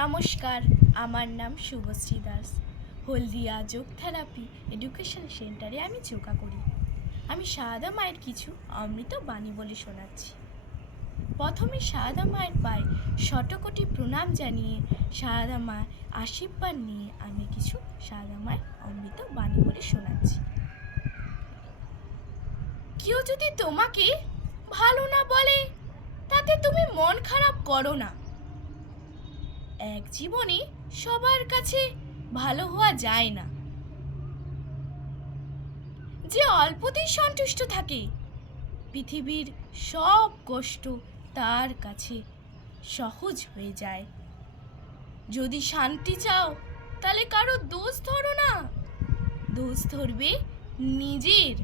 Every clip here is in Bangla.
নমস্কার, আমার নাম শুভশ্রী দাস। হলদিয়া যোগ থেরাপি এডুকেশন সেন্টারে আমি যোগা করি। আমি সারদা মায়ের কিছু অমৃত বাণী বলে শোনাচ্ছি। প্রথমে সারদা মায়ের পায়ে শতকোটি প্রণাম জানিয়ে সারদা মায়ের আশীর্বাদ নিয়ে আমি কিছু সারদা মায়ের অমৃত বাণী বলে শোনাচ্ছি। কেউ যদি তোমাকে ভালো না বলে তাতে তুমি মন খারাপ করো না। এক জীবনে সবার কাছে ভালো হওয়া যায় না। যে অল্পতেই সন্তুষ্ট থাকে পৃথিবীর সব কষ্ট তার কাছে সহজ হয়ে যায়। যদি শান্তি চাও তাহলে কারো দোষ ধরো না, দোষ ধরবে নিজের।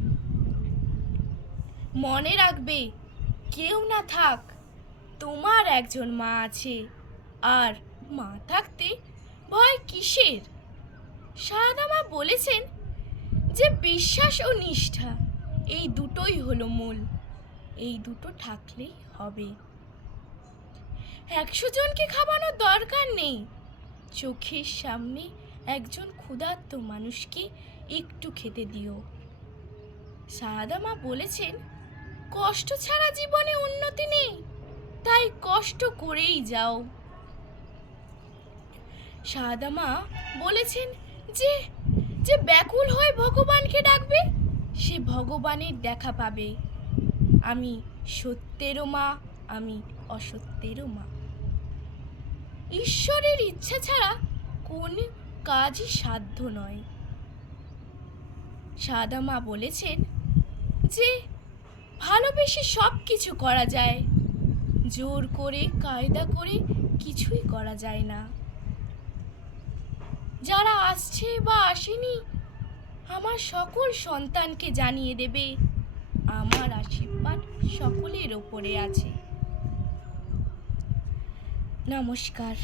মনে রাখবে, কেউ না থাক তোমার একজন মা আছে, আর মা থাকতে ভয় কিসের? সারদা মা বলেছেন যে বিশ্বাস ও নিষ্ঠা এই দুটোই হলো মূল, এই দুটো থাকলেই হবে। 100 জনকে খাওয়ানোর দরকার নেই, চোখের সামনে একজন ক্ষুধার্ত মানুষকে একটু খেতে দিও। সারদা মা বলেছেন কষ্ট ছাড়া জীবনে উন্নতি নেই, তাই কষ্ট করেই যাও। সারদা মা বলেছেন যে যে ব্যাকুল হয়ে ভগবানকে ডাকবে সে ভগবানের দেখা পাবে। আমি সত্যেরও মা, আমি অসত্যেরও মা। ঈশ্বরের ইচ্ছা ছাড়া কোন কাজই সাধ্য নয়। সারদা মা বলেছেন যে ভালোবেসে সব কিছু করা যায়, জোর করে কায়দা করে কিছুই করা যায় না। যারা আসছে বা আসেনি আমার সকল সন্তানকে জানিয়ে দেবে আমার আশীর্বাদ সকলের ওপরে আছে। নমস্কার।